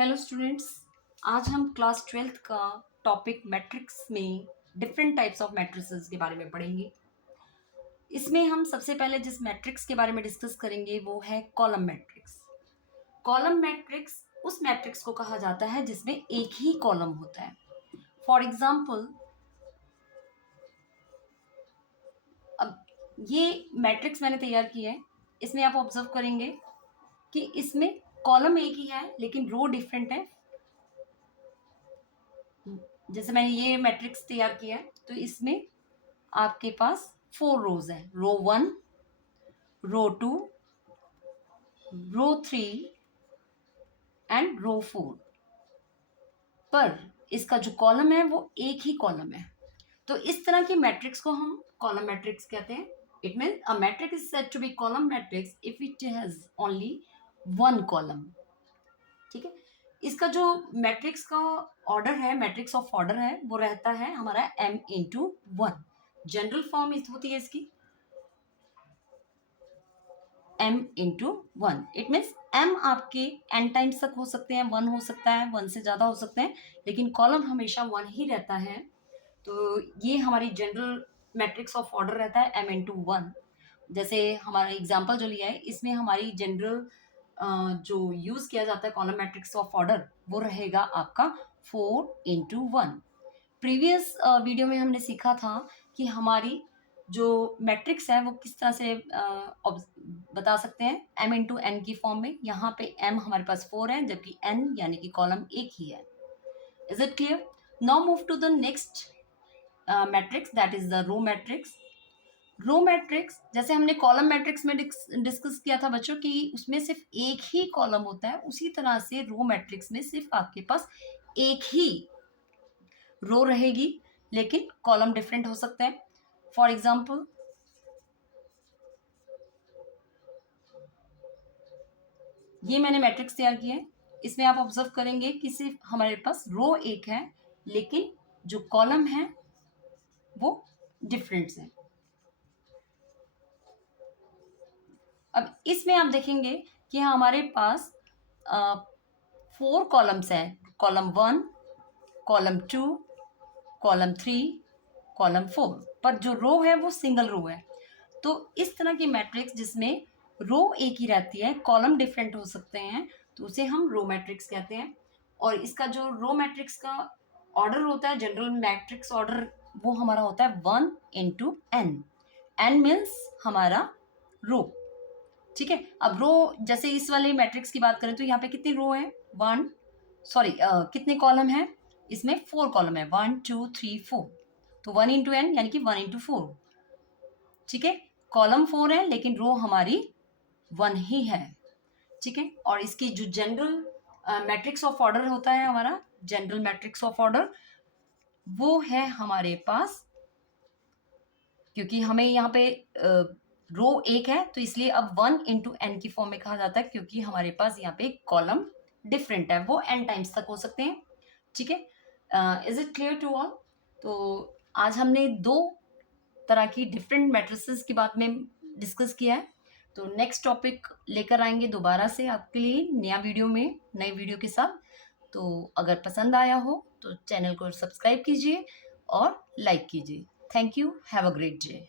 Hello students. आज हम class 12th का टॉपिक मैट्रिक्स में डिफरेंट टाइप्स ऑफ मैट्रिसेस के बारे में पढ़ेंगे। इसमें हम सबसे पहले जिस मैट्रिक्स के बारे में डिस्कस करेंगे वो है कॉलम मैट्रिक्स। कॉलम मैट्रिक्स उस मैट्रिक्स को कहा जाता है जिसमें एक ही कॉलम होता है। फॉर एग्जाम्पल, अब ये मैट्रिक्स मैंने तैयार किया है। इसमें आप ऑब्जर्व करेंगे कि इसमें कॉलम एक ही है लेकिन रो डिफरेंट है। जैसे मैंने ये मैट्रिक्स तैयार किया है तो इसमें आपके पास 4 रोज है। रो 1, रो 2, रो 3 एंड रो 4। पर इसका जो कॉलम है वो एक ही कॉलम है। तो इस तरह की मैट्रिक्स को हम कॉलम मैट्रिक्स कहते हैं। It mean a matrix is said to be column matrix if it has only one column. ठीक है। इसका जो मैट्रिक्स का ऑर्डर है, मैट्रिक्स ऑफ ऑर्डर है, वो रहता है हमारा m×1। जनरल फॉर्म होती है इसकी m×1। इट मीन्स m आपके n टाइम्स तक हो सकते हैं, 1 हो सकता है, 1 से ज़्यादा हो सकते हैं, लेकिन कॉलम हमेशा 1 ही रहता है। तो ये हमारी जनरल मैट्रिक्स ऑफ ऑर्डर रहता है m×1। जैसे हमारा एग्जाम्पल जो लिया है इसमें हमारी जनरल जो यूज़ किया जाता है कॉलम मैट्रिक्स ऑफ ऑर्डर वो रहेगा आपका 4×1। प्रीवियस वीडियो में हमने सीखा था कि हमारी जो मैट्रिक्स है वो किस तरह से बता सकते हैं m×n की फॉर्म में। यहाँ पे m हमारे पास 4 है जबकि n यानी कि कॉलम एक ही है। Is it clear? Now move to the next matrix, that is the row matrix. Row matrix जैसे हमने कॉलम मैट्रिक्स में डिस्कस किया था बच्चों कि उसमें सिर्फ एक ही कॉलम होता है, उसी तरह से रो मैट्रिक्स में सिर्फ आपके पास एक ही रो रहेगी लेकिन कॉलम डिफरेंट हो सकते हैं। फॉर एग्जाम्पल, ये मैंने मैट्रिक्स तैयार किया है। इसमें आप ऑब्जर्व करेंगे कि सिर्फ हमारे पास रो एक है लेकिन जो कॉलम है वो डिफरेंट है। अब इसमें आप देखेंगे कि हमारे पास 4 कॉलम्स हैं। कॉलम 1, कॉलम 2, कॉलम 3, कॉलम 4, पर जो रो है वो सिंगल रो है। तो इस तरह की मैट्रिक्स जिसमें रो एक ही रहती है, कॉलम डिफरेंट हो सकते हैं, तो उसे हम रो मैट्रिक्स कहते हैं। और इसका जो रो मैट्रिक्स का ऑर्डर होता है, जनरल मैट्रिक्स ऑर्डर, वो हमारा होता है 1×n। n मीन्स हमारा रो। ठीक है। अब रो जैसे इस वाले मैट्रिक्स की बात करें तो यहाँ पे कितनी रो है? कितने कॉलम है? इसमें 4 कॉलम है, 1 2 3 4। तो 1×n यानी कि 1×4। ठीक है। कॉलम 4 है लेकिन रो हमारी 1 ही है। ठीक है। और इसकी जो जनरल मैट्रिक्स ऑफ ऑर्डर होता है, हमारा जनरल मैट्रिक्स ऑफ ऑर्डर, वो है हमारे पास, क्योंकि हमें यहाँ पे रो एक है तो इसलिए अब 1×n की फॉर्म में कहा जाता है, क्योंकि हमारे पास यहाँ पे कॉलम डिफरेंट है, वो n टाइम्स तक हो सकते हैं। ठीक है। Is it clear to all? तो आज हमने 2 तरह की डिफरेंट मैट्रिसेस की बात में डिस्कस किया है। तो नेक्स्ट टॉपिक लेकर आएंगे दोबारा से आपके लिए नया वीडियो में, नई वीडियो के साथ। तो अगर पसंद आया हो तो चैनल को सब्सक्राइब कीजिए और लाइक कीजिए। Thank you. Have a great day.